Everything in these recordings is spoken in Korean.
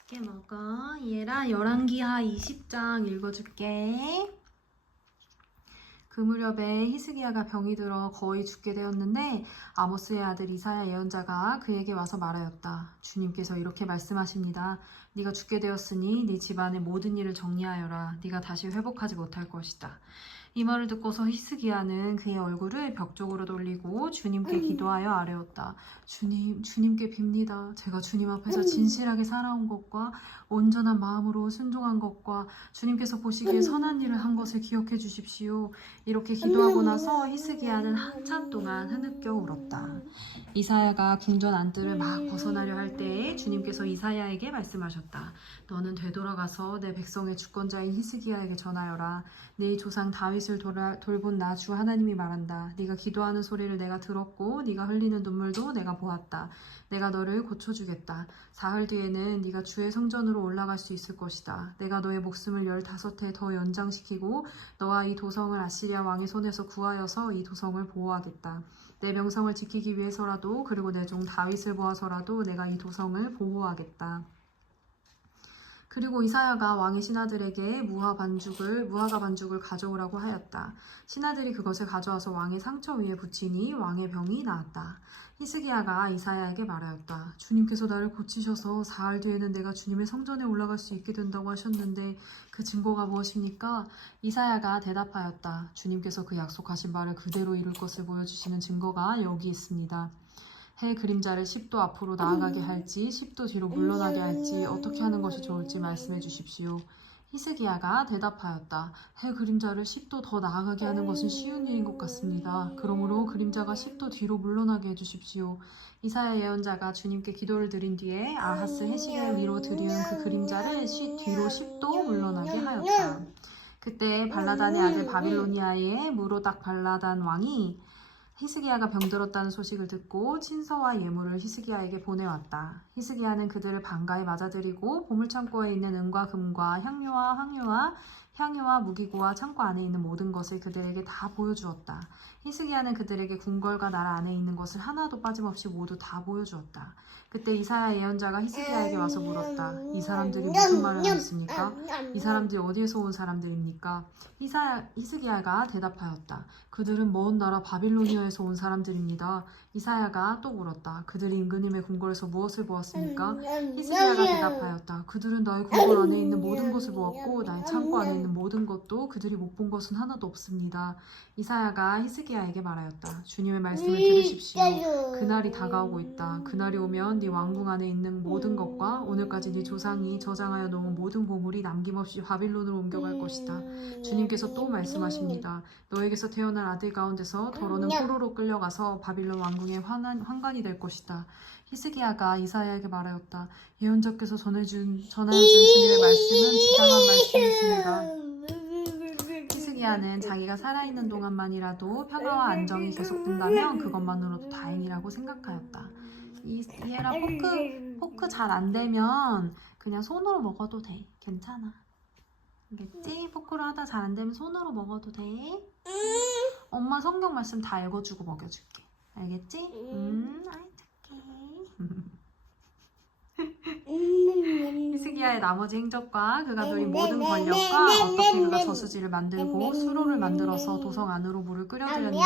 맛있게 먹어. 얘랑 열왕기하 20장 읽어줄게. 그 무렵에 히스기야가 병이 들어 거의 죽게 되었는데 아모스의 아들 이사야 예언자가 그에게 와서 말하였다. 주님께서 이렇게 말씀하십니다. 네가 죽게 되었으니 네 집안의 모든 일을 정리하여라. 네가 다시 회복하지 못할 것이다. 이 말을 듣고서 히스기야는 그의 얼굴을 벽 쪽으로 돌리고 주님께 기도하여 아뢰었다. 주님께 빕니다. 제가 주님 앞에서 진실하게 살아온 것과 온전한 마음으로 순종한 것과 주님께서 보시기에 선한 일을 한 것을 기억해 주십시오. 이렇게 기도하고 나서 히스기야는 한참 동안 흐느껴 울었다. 이사야가 궁전 안뜰을 막 벗어나려 할 때에 주님께서 이사야에게 말씀하셨다. 너는 되돌아가서 내 백성의 주권자인 히스기야에게 전하여라. 네 조상 다윗을 돌본 나 주 하나님이 말한다. 네가 기도하는 소리를 내가 들었고 네가 흘리는 눈물도 내가 보았다. 내가 너를 고쳐주겠다. 사흘 뒤에는 네가 주의 성전으로 올라갈 수 있을 것이다. 내가 너의 목숨을 15해 더 연장시키고 너와 이 도성을 아시리아 왕의 손에서 구하여서 이 도성을 보호하겠다. 내 명성을 지키기 위해서라도 그리고 내 종 다윗을 보아서라도 내가 이 도성을 보호하겠다. 그리고 이사야가 왕의 신하들에게 무화과 반죽을 가져오라고 하였다. 신하들이 그것을 가져와서 왕의 상처 위에 붙이니 왕의 병이 나았다. 히스기야가 이사야에게 말하였다. 주님께서 나를 고치셔서 사흘 뒤에는 내가 주님의 성전에 올라갈 수 있게 된다고 하셨는데 그 증거가 무엇입니까? 이사야가 대답하였다. 주님께서 그 약속하신 바를 그대로 이룰 것을 보여주시는 증거가 여기 있습니다. 해 그림자를 10도 앞으로 나아가게 할지 10도 뒤로 물러나게 할지 어떻게 하는 것이 좋을지 말씀해 주십시오. 히스기야가 대답하였다. 해 그림자를 10도 더 나아가게 하는 것은 쉬운 일인 것 같습니다. 그러므로 그림자가 10도 뒤로 물러나게 해주십시오. 이사야 예언자가 주님께 기도를 드린 뒤에 아하스 해시를 위로 들이운 그 그림자를 뒤로 10도 물러나게 하였다. 그때 발라단의 아들 바빌로니아의 무로닥 발라단 왕이 히스기야가 병들었다는 소식을 듣고 친서와 예물을 히스기야에게 보내왔다. 히스기야는 그들을 반가이 맞아들이고 보물창고에 있는 은과 금과 향유와 무기고와 창고 안에 있는 모든 것을 그들에게 다 보여주었다. 히스기야는 그들에게 궁궐과 나라 안에 있는 것을 하나도 빠짐없이 모두 다 보여주었다. 그때 이사야 예언자가 히스기야에게 와서 물었다. 이 사람들이 무슨 말을 하였습니까? 이 사람들이 어디에서 온 사람들입니까? 히스기야가 대답하였다. 그들은 먼 나라 바빌로니아에서 온 사람들입니다. 이사야가 또 물었다. 그들이 임금님의 궁궐에서 무엇을 보았습니까? 히스기야가 대답하였다. 그들은 나의 궁궐 안에 있는 모든 것을 보았고 나의 창고 안에 있는 모든 것도 그들이 못 본 것은 하나도 없습니다. 이사야가 히스기야에게 말하였다. 주님의 말씀을 들으십시오. 그날이 다가오고 있다. 그날이 오면 네 왕궁 안에 있는 모든 것과 오늘까지 네 조상이 저장하여 놓은 모든 보물이 남김없이 바빌론으로 옮겨갈 것이다. 주님께서 또 말씀하십니다. 너에게서 태어난 아들 가운데서 더러는 포로로 끌려가서 바빌론 왕궁의 환관이 될 것이다. 히스기야가 이사야에게 말하였다. 예언자께서 전해준 주님의 말씀은 지당한 말씀이십니다. 히스기야는 자기가 살아있는 동안만이라도 평화와 안정이 계속된다면 그것만으로도 다행이라고 생각하였다. 얘라 포크 잘 안 되면 그냥 손으로 먹어도 돼. 괜찮아. 알겠지? 포크로 하다 잘 안 되면 손으로 먹어도 돼. 엄마 성경 말씀 다 읽어주고 먹여줄게. 알겠지? 아이 착해. 히스기야의 나머지 행적과 그가 누린 모든 권력과 어떻게 그가 저수지를 만들고 수로를 만들어서 도성 안으로 물을 끓여들였는지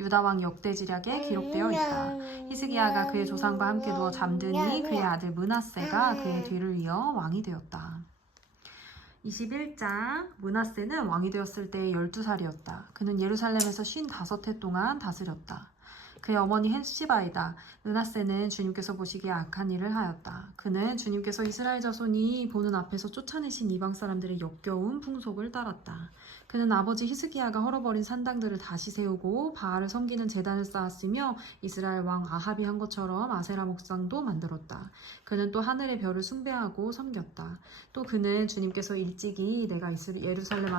유다왕 역대지략에 기록되어 있다. 히스기야가 그의 조상과 함께 누워 잠드니 그의 아들 므낫세가 그의 뒤를 이어 왕이 되었다. 21장 므낫세는 왕이 되었을 때 12살이었다. 그는 예루살렘에서 55해 동안 다스렸다. 그의 어머니 헨시바이다. 므낫세는 주님께서 보시기에 악한 일을 하였다. 그는 주님께서 이스라엘 자손이 보는 앞에서 쫓아내신 이방 사람들의 역겨운 풍속을 따랐다. 그는 아버지 히스기야가 헐어버린 산당들을 다시 세우고 바알을 섬기는 제단을 쌓았으며 이스라엘 왕 아합이 한 것처럼 아세라 목상도 만들었다. 그는 또 하늘의 별을 숭배하고 섬겼다. 또 그는 주님께서 일찍이 내가 예루살렘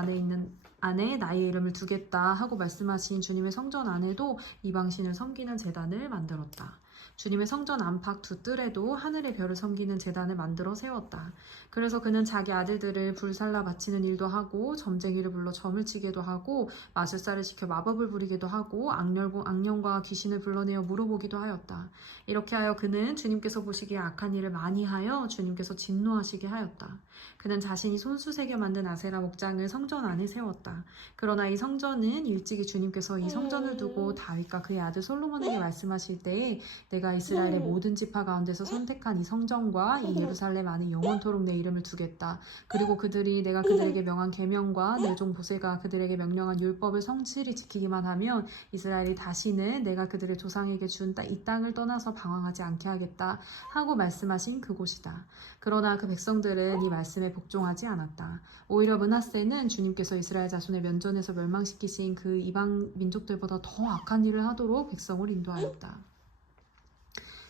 안에 나의 이름을 두겠다 하고 말씀하신 주님의 성전 안에도 이방신을 섬기는 제단을 만들었다. 주님의 성전 안팎 두 뜰에도 하늘의 별을 섬기는 제단을 만들어 세웠다. 그래서 그는 자기 아들들을 불살라 바치는 일도 하고 점쟁이를 불러 점을 치게도 하고 마술사를 시켜 마법을 부리기도 하고 악령과 귀신을 불러내어 물어보기도 하였다. 이렇게 하여 그는 주님께서 보시기에 악한 일을 많이 하여 주님께서 진노하시게 하였다. 그는 자신이 손수 새겨 만든 아세라 목장을 성전 안에 세웠다. 그러나 이 성전은 일찍이 주님께서 이 성전을 두고 다윗과 그의 아들 솔로몬에게 말씀하실 때에 내가 이스라엘의 모든 지파 가운데서 선택한 이 성전과 이 예루살렘 안에 영원토록 내 이름을 두겠다. 그리고 내가 그들에게 명한 계명과 내 종 모세가 그들에게 명령한 율법을 성실히 지키기만 하면 이스라엘이 다시는 내가 그들의 조상에게 준 이 땅을 떠나서 방황하지 않게 하겠다 하고 말씀하신 그곳이다. 그러나 그 백성들은 이 말씀에 복종하지 않았다. 오히려 므낫세는 주님께서 이스라엘 자손의 면전에서 멸망시키신 그 이방 민족들보다 더 악한 일을 하도록 백성을 인도하였다.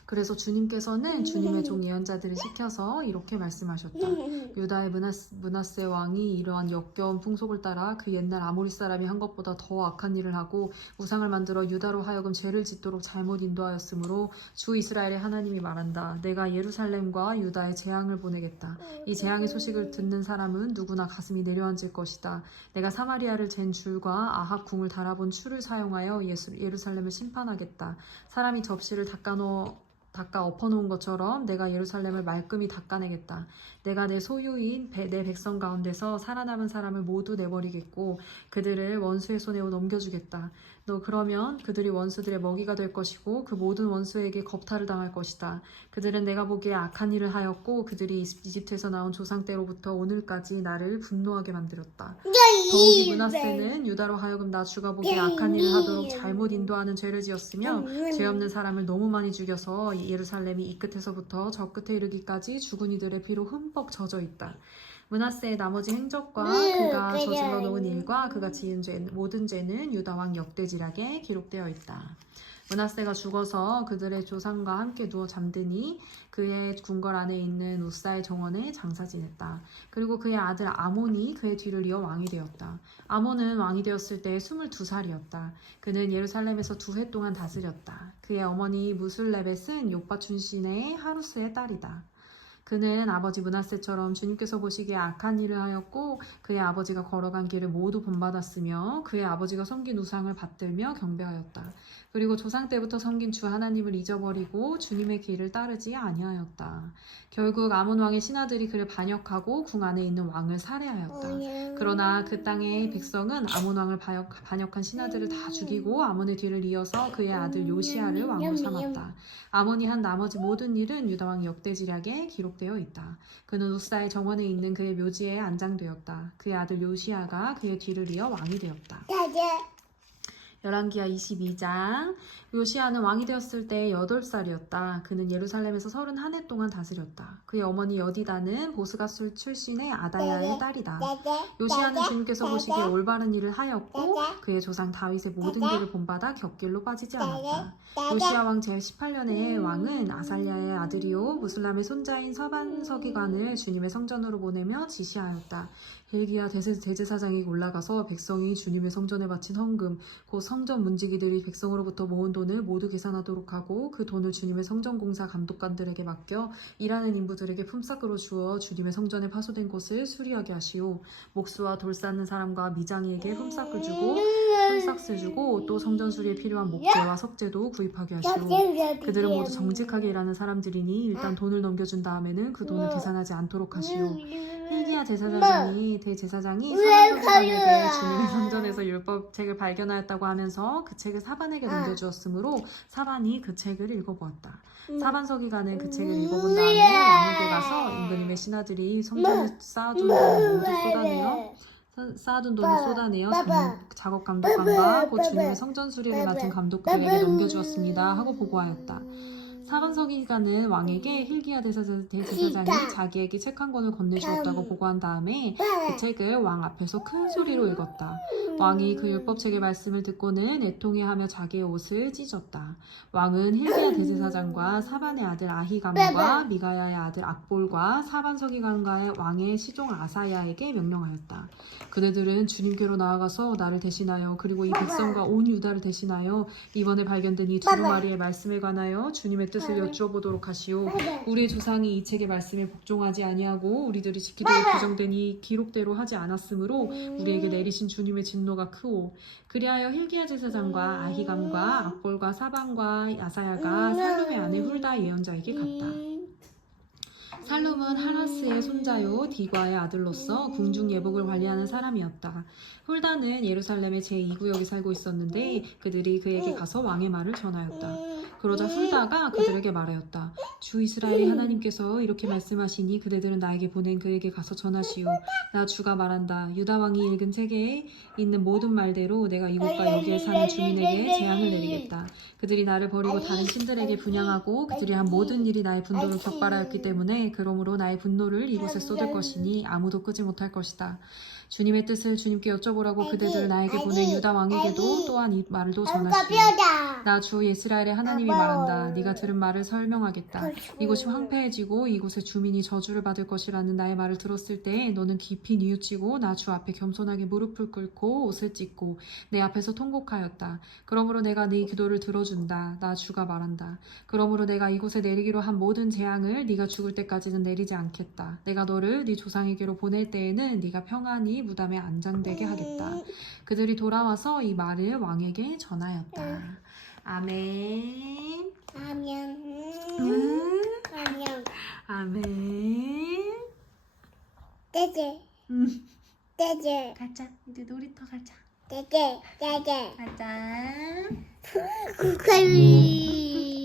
그래서 주님께서는 주님의 종 예언자들을 시켜서 이렇게 말씀하셨다. 유다의 므낫세 왕이 이러한 역겨운 풍속을 따라 그 옛날 아모리 사람이 한 것보다 더 악한 일을 하고 우상을 만들어 유다로 하여금 죄를 짓도록 잘못 인도하였으므로 주 이스라엘의 하나님이 말한다. 내가 예루살렘과 유다에 재앙을 보내겠다. 이 재앙의 소식을 듣는 사람은 누구나 가슴이 내려앉을 것이다. 내가 사마리아를 잰 줄과 아합 궁을 달아본 추를 사용하여 예루살렘을 심판하겠다. 사람이 접시를 닦아 엎어놓은 것처럼 내가 예루살렘을 말끔히 닦아내겠다. 내가 내 소유인 내 백성 가운데서 살아남은 사람을 모두 내버리겠고 그들을 원수의 손에 넘겨주겠다. 너 그러면 그들이 원수들의 먹이가 될 것이고 그 모든 원수에게 겁탈을 당할 것이다. 그들은 내가 보기에 악한 일을 하였고 그들이 이집트에서 나온 조상 때로부터 오늘까지 나를 분노하게 만들었다. 더욱이 므낫세는 유다로 하여금 나 주가 보기에 악한 일을 하도록 잘못 인도하는 죄를 지었으며 죄 없는 사람을 너무 많이 죽여서 예루살렘이 이 끝에서부터 저 끝에 이르기까지 죽은 이들의 피로 흠뻑 젖어 있다. 므낫세의 나머지 행적과 그가 저질러 놓은 일과 그가 지은 모든 죄는 유다 왕 역대지략에 기록되어 있다. 므낫세가 죽어서 그들의 조상과 함께 누워 잠드니 그의 궁궐 안에 있는 우사의 정원에 장사 지냈다. 그리고 그의 아들 아몬이 그의 뒤를 이어 왕이 되었다. 아몬은 왕이 되었을 때 22살이었다. 그는 예루살렘에서 2해 동안 다스렸다. 그의 어머니 무술레벳은 욥바 출신의 하루스의 딸이다. 그는 아버지 므낫세처럼 주님께서 보시기에 악한 일을 하였고 그의 아버지가 걸어간 길을 모두 본받았으며 그의 아버지가 섬긴 우상을 받들며 경배하였다. 그리고 조상 때부터 섬긴 주 하나님을 잊어버리고 주님의 길을 따르지 아니하였다. 결국 아몬 왕의 신하들이 그를 반역하고 궁 안에 있는 왕을 살해하였다. 그러나 그 땅의 백성은 아몬 왕을 반역한 신하들을 다 죽이고 아몬의 뒤를 이어서 그의 아들 요시야를 왕으로 삼았다. 아몬이 한 나머지 모든 일은 유다 왕 역대지략에 기록되어 있다. 그는 우사의 정원에 있는 그의 묘지에 안장되었다. 그의 아들 요시야가 그의 뒤를 이어 왕이 되었다. 열왕기하 22장. 요시야는 왕이 되었을 때 8살이었다. 그는 예루살렘에서 31해 동안 다스렸다. 그의 어머니 여디다는 보스가술 출신의 아다야의 딸이다. 요시야는 주님께서 보시기에 올바른 일을 하였고 그의 조상 다윗의 모든 길을 본받아 곁길로 빠지지 않았다. 요시야 왕 제18년에 왕은 아살랴의 아들이요 무슬람의 손자인 서반서기관을 주님의 성전으로 보내며 지시하였다. 힐기야 대제사장이 올라가서 백성이 주님의 성전에 바친 헌금 곧 성전 문지기들이 백성으로부터 모은 돈을 모두 계산하도록 하고 그 돈을 주님의 성전공사 감독관들에게 맡겨 일하는 인부들에게 품삯으로 주어 주님의 성전에 파소된 곳을 수리하게 하시오. 목수와 돌 쌓는 사람과 미장이에게 품삯을 주고 또 성전 수리에 필요한 목재와 석재도 구입하게 하시오. 그들은 모두 정직하게 일하는 사람들이니 일단 돈을 넘겨준 다음에는 그 돈을 계산하지 않도록 하시오. 힐기야 대제사장이 사반에게 주님의 성전에서 율법책을 발견하였다고 하면서 그 책을 사반에게 넘겨주었으므로 사반이 그 책을 읽어보았다. 사반서기관은 그 책을 읽어본 다음에 왕에게 가서 임금님의 신하들이 성전에 쌓아둔 돈을 쏟아내어 작업 감독관과 곧 주님의 성전 수리를 맡은 감독들에게 넘겨주었습니다 하고 보고하였다. 사반서기관은 왕에게 힐기야 대제사장이 자기에게 책 한 권을 건네주었다고 보고한 다음에 그 책을 왕 앞에서 큰 소리로 읽었다. 왕이 그 율법책의 말씀을 듣고는 애통해하며 자기의 옷을 찢었다. 왕은 힐기야 대제사장과 사반의 아들 아히감과 미가야의 아들 악볼과 사반서기관과의 왕의 시종 아사야에게 명령하였다. 그대들은 주님께로 나아가서 나를 대신하여 그리고 이 백성과 온 유다를 대신하여 이번에 발견된 이 두루마리의 말씀에 관하여 주님의 뜻을 여쭈어보도록 하시오. 우리의 조상이 이 책의 말씀에 복종하지 아니하고 우리들이 지키도록 규정된 이 기록대로 하지 않았으므로 우리에게 내리신 주님의 진노가 크오. 그리하여 힐기야 제사장과 아히감과 악볼과 사반과 야사야가 살룸의 아내 훌다 예언자에게 갔다. 살룸은 하라스의 손자요 디과의 아들로서 궁중 예복을 관리하는 사람이었다. 훌다는 예루살렘의 제2구역에 살고 있었는데 그들이 그에게 가서 왕의 말을 전하였다. 그러자 훌다가 그들에게 말하였다. 주 이스라엘의 하나님께서 이렇게 말씀하시니 그대들은 나에게 보낸 그에게 가서 전하시오. 나 주가 말한다. 유다 왕이 읽은 책에 있는 모든 말대로 내가 이곳과 여기에 사는 주민에게 재앙을 내리겠다. 그들이 나를 버리고 다른 신들에게 분향하고 그들이 한 모든 일이 나의 분노를 격발하였기 때문에 그러므로 나의 분노를 이곳에 쏟을 것이니 아무도 끄지 못할 것이다. 주님의 뜻을 주님께 여쭤보라고 그대들을 나에게 보낸 유다 왕에게도 또한 이 말도 전하시오. 나 주 이스라엘의 하나님이 말한다. 네가 들은 말을 설명하겠다. 이곳이 황폐해지고 이곳의 주민이 저주를 받을 것이라는 나의 말을 들었을 때 너는 깊이 뉘우치고 나 주 앞에 겸손하게 무릎을 꿇고 옷을 찢고 내 앞에서 통곡하였다. 그러므로 내가 네 기도를 들어준다. 나 주가 말한다. 그러므로 내가 이곳에 내리기로 한 모든 재앙을 네가 죽을 때까지는 내리지 않겠다. 내가 너를 네 조상에게로 보낼 때에는 네가 평안히 무덤에 안장되게 하겠다. 그들이 돌아와서 이 말을 왕에게 전하였다. 아멘. 아멘. 떼제. 가자. 이제 놀이터 가자. 떼제. 가자. 국화리.